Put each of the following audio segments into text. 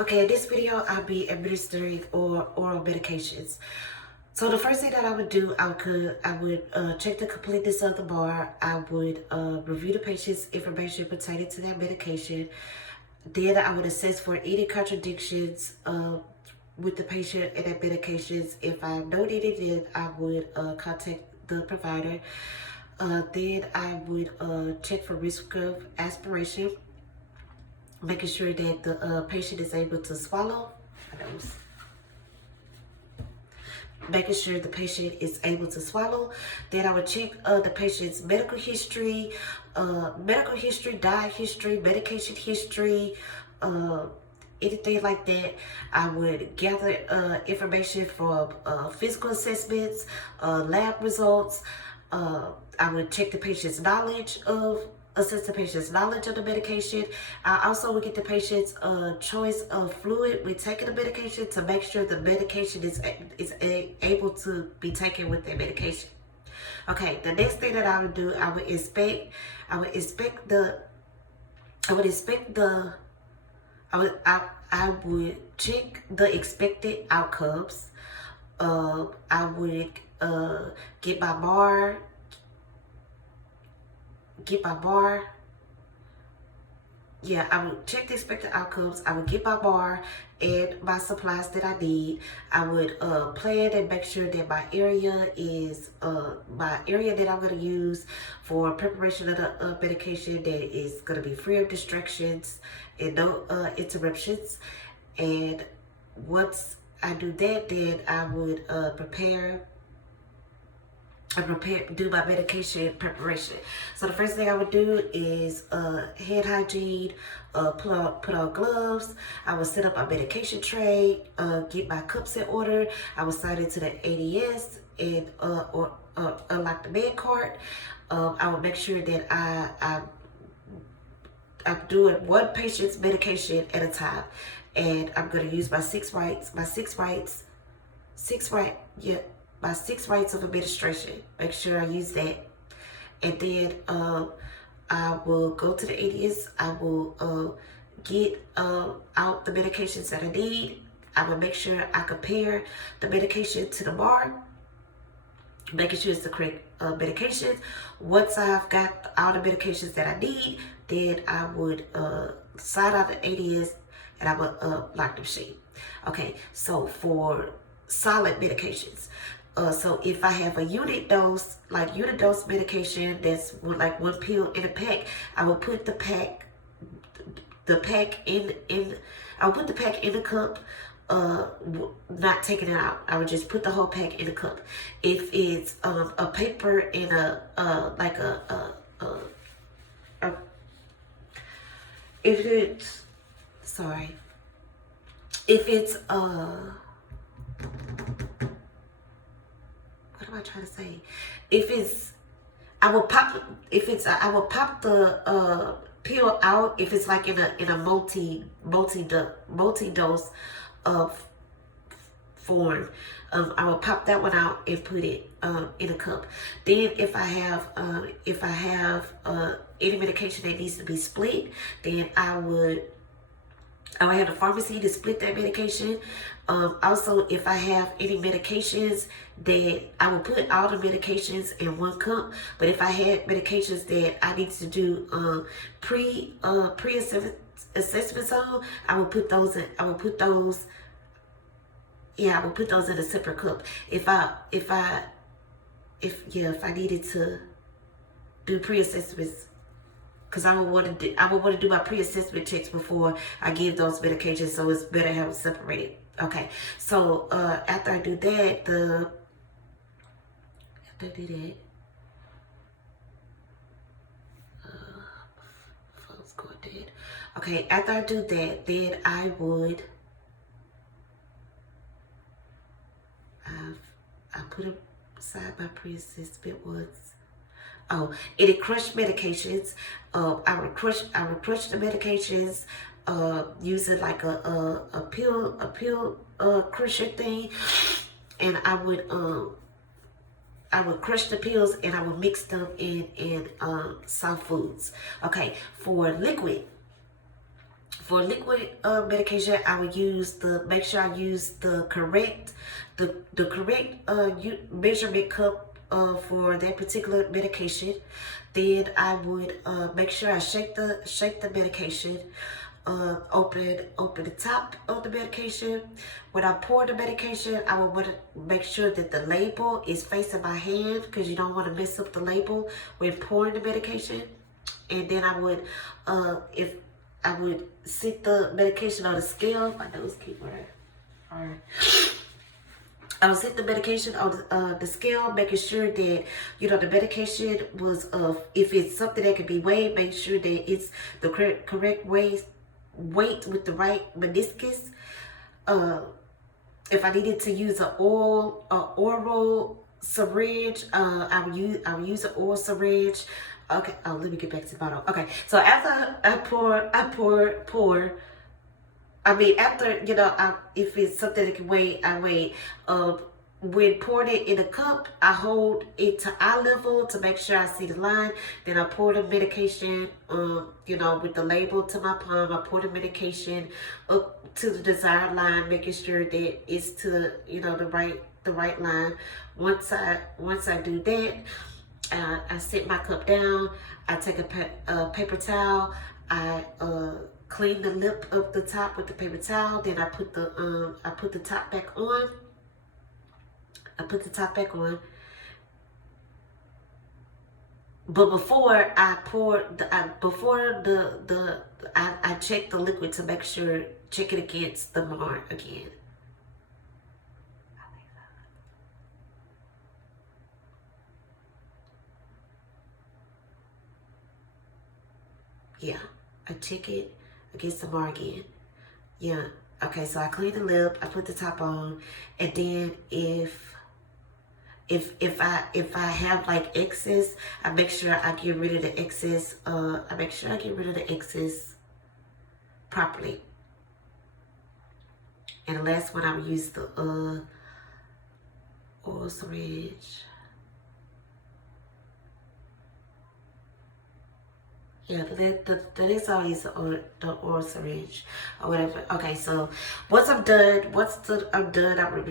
Okay, in this video, I'll be administering oral medications. So the first thing that I would do, I would check the completeness of the bar. I would review the patient's information pertaining to that medication. Then I would assess for any contradictions with the patient and that medications. If I noted it, then I would contact the provider. Then I would check for risk of aspiration, making sure that the patient is able to swallow. Making sure the patient is able to swallow. Then I would check the patient's medical history, diet history, medication history, anything like that. I would gather information from physical assessments, lab results. I would check the patient's knowledge of assess the patient's knowledge of the medication. I also would get the patient's choice of fluid with taking the medication to make sure the medication is able to be taken with their medication. Okay, the next thing that I would do, I would inspect the I would check the expected outcomes. I would get my bar, yeah, I would check the expected outcomes. I would get my bar and my supplies that I need. I would plan and make sure that my area that I'm going to use for preparation of the medication that is going to be free of distractions and no interruptions. And once I do that, then I would do my medication preparation. So the first thing I would do is hand hygiene, put on gloves. I would set up my medication tray, get my cups in order. I would sign into the ADS and or unlock the med card. I would make sure that I'm doing one patient's medication at a time, and I'm gonna use my six rights, my 6 rights of administration. Make sure I use that. And then I will go to the ADS. I will get out the medications that I need. I will make sure I compare the medication to the bar, making sure it's the correct medication. Once I've got all the medications that I need, then I would sign out the ADS and I would lock the machine. Okay, so for solid medications, so if I have a unit dose medication that's like one pill in a pack, I will put the pack I'll put the pack in the cup, not taking it out. I would just put the whole pack in the cup. If it's a paper in a if it's sorry, if it's what am I trying to say? If it's, I will pop the pill out if it's like in a multi dose of form. I will pop that one out and put it in a cup. Then if I have any medication that needs to be split, then I would have the pharmacy to split that medication. Also, if I have any medications, that I will put all the medications in one cup. But if I had medications that I need to do pre-assessments on, I will put those in. I will put those in a separate cup. If I needed to do pre-assessments, because I would want to do my pre-assessment checks before I give those medications, so it's better to have them separated. Okay, so after I do that, phone's going dead. Okay, after I do that, then I put aside my pre-assessment ones. Oh, any crushed medications. I would crush the medications using like a pill crusher thing, and I would crush the pills and I would mix them in soft foods. Okay, for For liquid medication, I would make sure I use the correct measurement cup for that particular medication. Then I would make sure I shake the medication. Open the top of the medication. When I pour the medication, I would want to make sure that the label is facing my hand, because you don't want to mess up the label when pouring the medication. And then I would, if I would sit the medication on the scale. My nose keep running. All right. I would set the medication on the scale, making sure that, the medication was, if it's something that can be weighed, make sure that it's the correct weight with the right meniscus. If I needed to use an oral syringe, I would use an oral syringe. Okay, let me get back to the bottle. Okay, so after I pour, after, if it's something that can wait, I wait. When pouring it in a cup, I hold it to eye level to make sure I see the line. Then I pour the medication, with the label to my palm. I pour the medication up to the desired line, making sure that it's to, the right line. Once I do that, I sit my cup down. I take a paper towel. I clean the lip of the top with the paper towel. Then I put the top back on. But before I pour, I check the liquid to make sure, check it against the mark again. Yeah, I check it against the mark again. Yeah. Okay, so I clean the lip, I put the top on, and then if I have like excess, I make sure I get rid of the excess. Properly. And the last one, I would use the oil syringe. Yeah, the next I use the oil syringe or whatever. Okay, so once I'm done, I will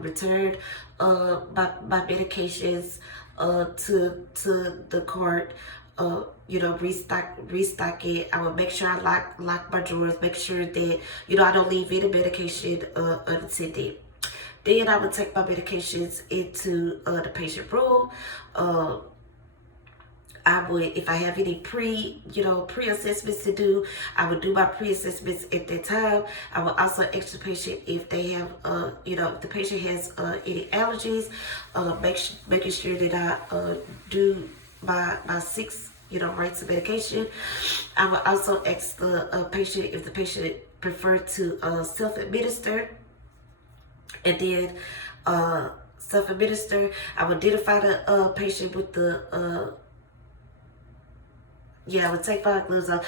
return my medications to the cart. Restock it. I will make sure I lock my drawers. Make sure that I don't leave any medication unattended. Then I would take my medications into the patient room. I would, if I have any pre-assessments to do, I would do my pre-assessments at that time. I would also ask the patient if they have, if the patient has any allergies, making sure that I do my 6, rates of medication. I would also ask the patient if the patient prefer to self-administer, and then self-administer. I would identify the patient with the I would take my gloves off.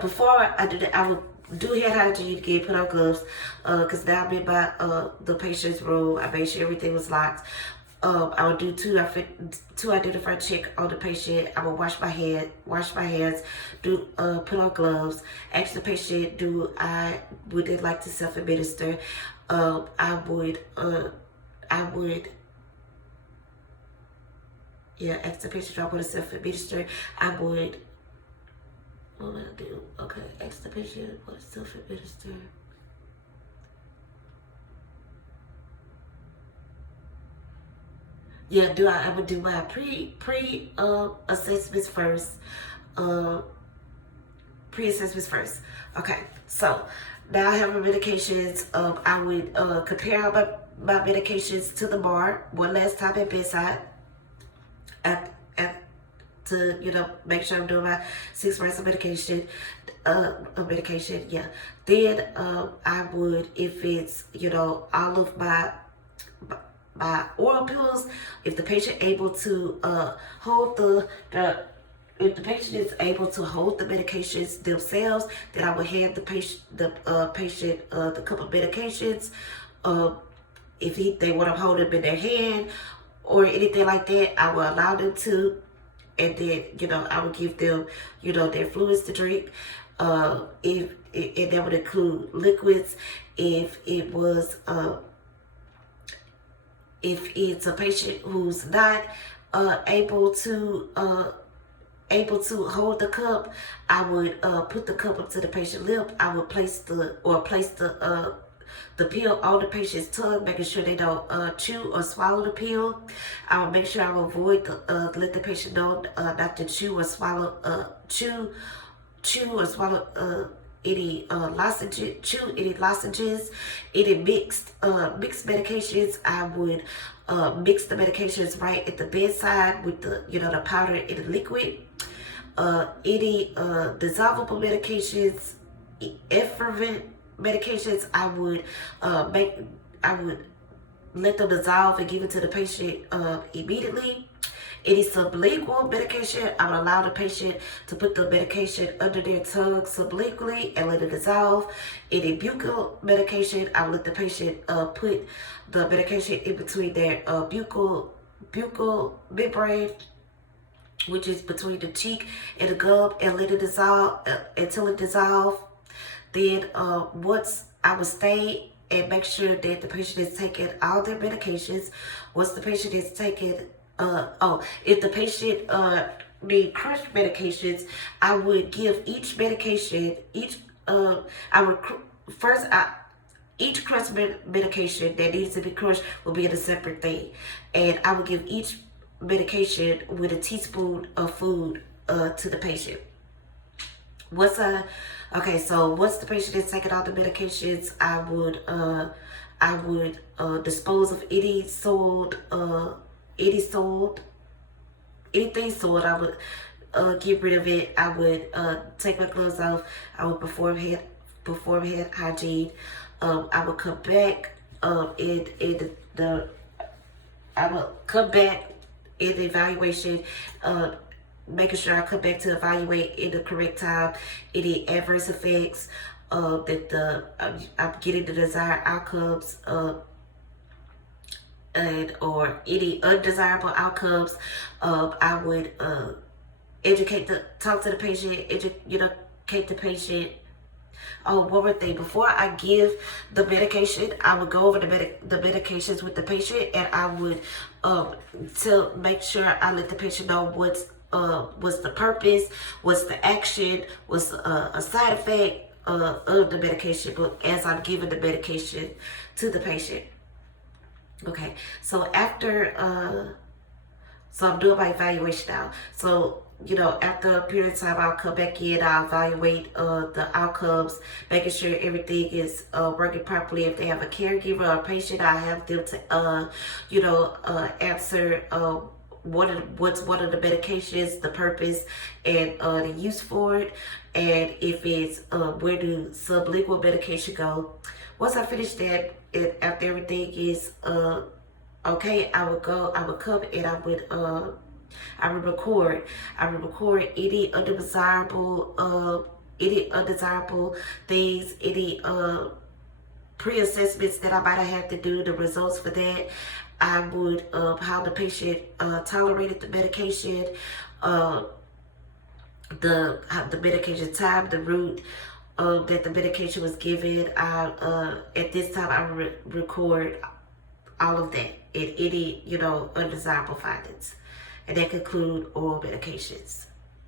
Before I do that, I would do hand hygiene again, put on gloves, because now I'm in my the patient's room. I made sure everything was locked. I would do two identifier check on the patient. I would wash my hands, put on gloves, ask the patient, would they like to self-administer? I would ask the patient if I want to self-administer. I would, what would I do? Okay, ask the patient what to self-administer. Yeah, I would do my pre assessments first. Pre-assessments first. Okay, so now I have my medications. I would compare my medications to the bar one last time at bedside. To make sure I'm doing my 6 rounds of medication. Yeah. Then I would, if it's all of my oral pills, if the patient able to hold if the patient is able to hold the medications themselves, then I would hand the patient the cup of medications. If they want to hold them in their hand or anything like that, I will allow them to. And then, I would give them, their fluids to drink. If and that would include liquids. If it's a patient who's not able to hold the cup, I would put the cup up to the patient's lip. I would place the pill on the patient's tongue, making sure they don't chew or swallow the pill. I will make sure I will avoid let the patient know not to chew or swallow any lozenges, any mixed medications. I would mix the medications right at the bedside with the powder and the liquid. Any dissolvable medications, effervescent medications, I would let them dissolve and give it to the patient immediately. Any sublingual medication, I would allow the patient to put the medication under their tongue sublingually and let it dissolve. Any buccal medication, I would let the patient put the medication in between their buccal membrane, which is between the cheek and the gum, and let it dissolve until it dissolves. Then once I would stay and make sure that the patient is taking all their medications. Once the patient is taking, if the patient need crush medications, I would give each medication, each crush medication that needs to be crushed will be in a separate thing. And I would give each medication with a teaspoon of food to the patient. Once the patient is taking all the medications, I would dispose of anything soiled. I would get rid of it. I would take my gloves off. I would perform hand hygiene. I would come back in the evaluation, making sure I come back to evaluate in the correct time any adverse effects, that I'm getting the desired outcomes, or any undesirable outcomes. I would talk to the patient, educate the patient. Oh, one more thing. Before I give the medication, I would go over the medications with the patient, and I would make sure I let the patient know what's the purpose, what's the action, what's a side effect of the medication, as I'm giving the medication to the patient. Okay, so after so I'm doing my evaluation now. So after a period of time, I'll come back in, I'll evaluate the outcomes, making sure everything is working properly. If they have a caregiver or a patient, I have them to answer what's one of the medications, the purpose, and the use for it, and if it's where do sublingual medication go. Once I finish that, after everything is okay, I would come and I would record any undesirable things, any pre-assessments that I might have to do, the results for that. I would how the patient tolerated the medication, the medication time, the route that the medication was given. At this time, I record all of that and any undesirable findings, and that conclude oral medications.